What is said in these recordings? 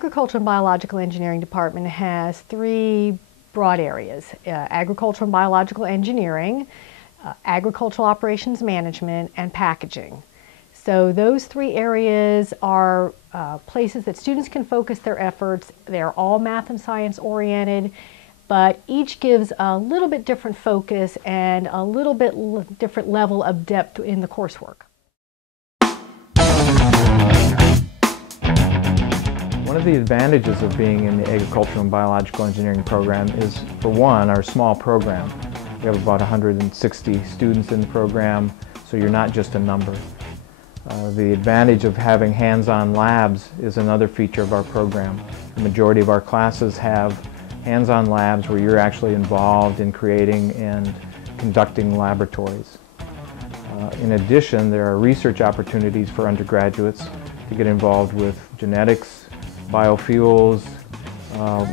Agricultural and Biological Engineering department has three broad areas: agricultural and biological engineering, agricultural operations management, and packaging. So those three areas are places that students can focus their efforts. They're all math and science oriented, but each gives a little bit different focus and a little bit different level of depth in the coursework. One of the advantages of being in the agricultural and biological engineering program is, for one, our small program. We have about 160 students in the program, so you're not just a number. The advantage of having hands-on labs is another feature of our program. The majority of our classes have hands-on labs where you're actually involved in creating and conducting laboratories. In addition, there are research opportunities for undergraduates to get involved with genetics, biofuels,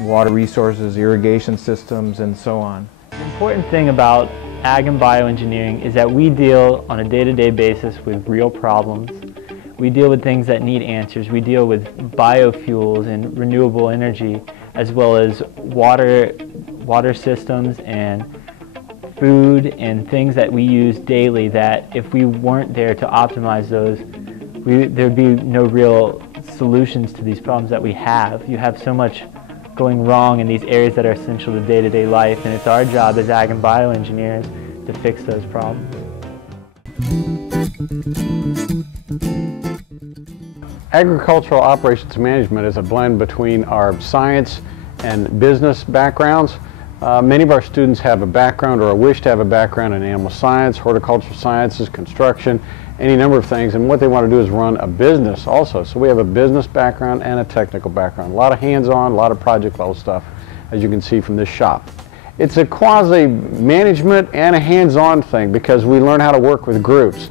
water resources, irrigation systems, and so on. The important thing about ag and bioengineering is that we deal on a day-to-day basis with real problems. We deal with things that need answers. We deal with biofuels and renewable energy, as well as water systems and food and things that we use daily that if we weren't there to optimize those, there'd be no real solutions to these problems that we have. You have so much going wrong in these areas that are essential to day-to-day life, and it's our job as ag and bioengineers to fix those problems. Agricultural operations management is a blend between our science and business backgrounds. Many of our students have a background or a wish to have a background in animal science, horticultural sciences, construction, any number of things, and what they want to do is run a business also. So we have a business background and a technical background. A lot of hands-on, a lot of project level stuff, as you can see from this shop. It's a quasi-management and a hands-on thing because we learn how to work with groups.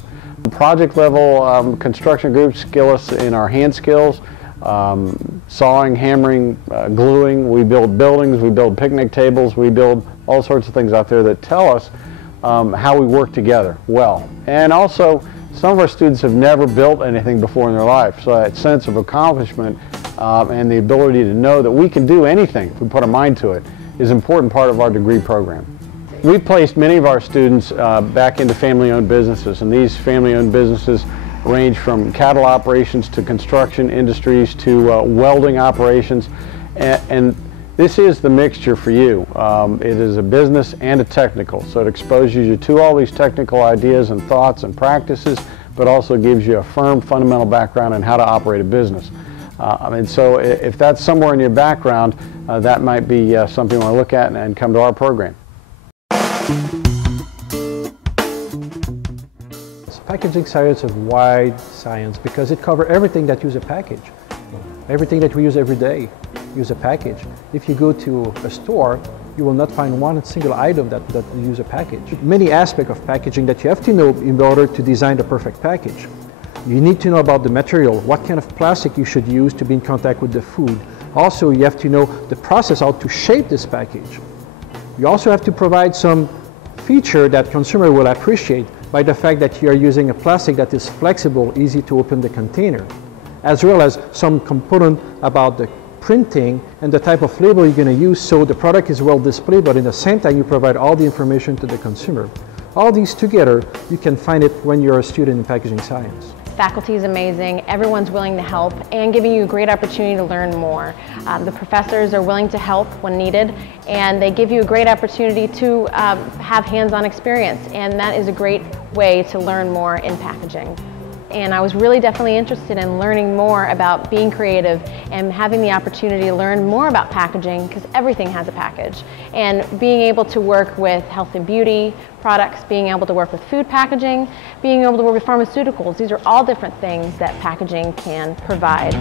Project level construction groups skill us in our hand skills, sawing, hammering, gluing. We build buildings, we build picnic tables, we build all sorts of things out there that tell us how we work together well. And also, some of our students have never built anything before in their life, so that sense of accomplishment and the ability to know that we can do anything if we put our mind to it is an important part of our degree program. We placed many of our students back into family-owned businesses, and these family-owned businesses range from cattle operations to construction industries to welding operations, and this is the mixture for you. It is a business and a technical, so it exposes you to all these technical ideas and thoughts and practices, but also gives you a firm fundamental background in how to operate a business. And so if that's somewhere in your background, that might be something you want to look at and come to our program. Packaging science is a wide science because it covers everything that uses a package. Everything that we use every day use a package. If you go to a store, you will not find one single item that use a package. Many aspects of packaging that you have to know in order to design the perfect package. You need to know about the material, what kind of plastic you should use to be in contact with the food. Also, you have to know the process how to shape this package. You also have to provide some feature that consumer will appreciate by the fact that you are using a plastic that is flexible, easy to open the container, as well as some component about the printing and the type of label you're going to use so the product is well displayed, but in the same time you provide all the information to the consumer. All these together, you can find it when you're a student in packaging science. Faculty is amazing, everyone's willing to help and giving you a great opportunity to learn more. The professors are willing to help when needed, and they give you a great opportunity to have hands-on experience, and that is a great way to learn more in packaging. And I was really definitely interested in learning more about being creative and having the opportunity to learn more about packaging because everything has a package. And being able to work with health and beauty products, being able to work with food packaging, being able to work with pharmaceuticals, these are all different things that packaging can provide.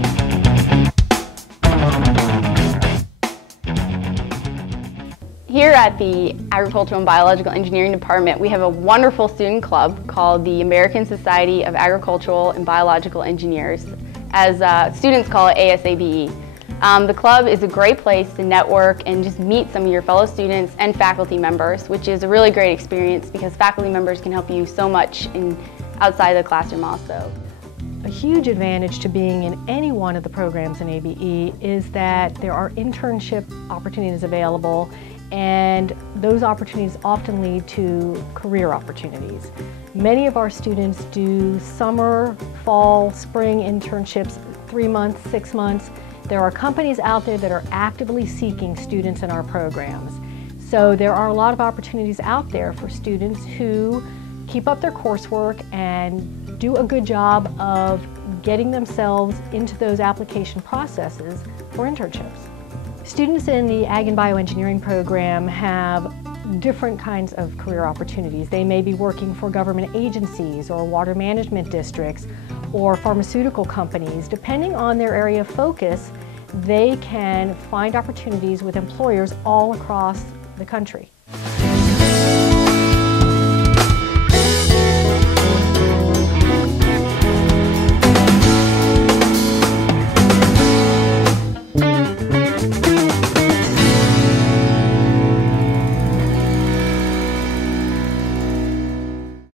Here at the Agricultural and Biological Engineering Department, we have a wonderful student club called the American Society of Agricultural and Biological Engineers, as students call it ASABE. The club is a great place to network and just meet some of your fellow students and faculty members, which is a really great experience because faculty members can help you so much outside the classroom also. A huge advantage to being in any one of the programs in ABE is that there are internship opportunities available, and those opportunities often lead to career opportunities. Many of our students do summer, fall, spring internships, 3 months, 6 months. There are companies out there that are actively seeking students in our programs. So there are a lot of opportunities out there for students who keep up their coursework and do a good job of getting themselves into those application processes for internships. Students in the Ag and Bioengineering program have different kinds of career opportunities. They may be working for government agencies or water management districts or pharmaceutical companies. Depending on their area of focus, they can find opportunities with employers all across the country.